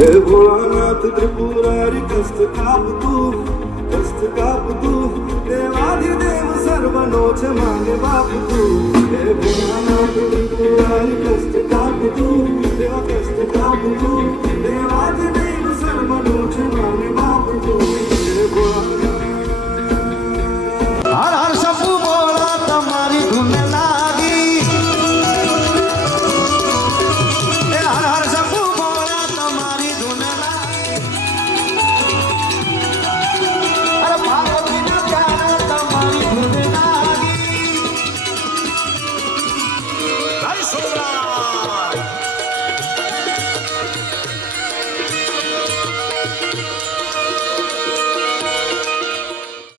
हे भोळानाथ त्रिपुरारी कष्ट काप तू देवाधिदेव सर्वनोच मागे बाप तू हे भोळानाथ त्रिपुरारी कष्ट काप तू देवा कष्ट काप तू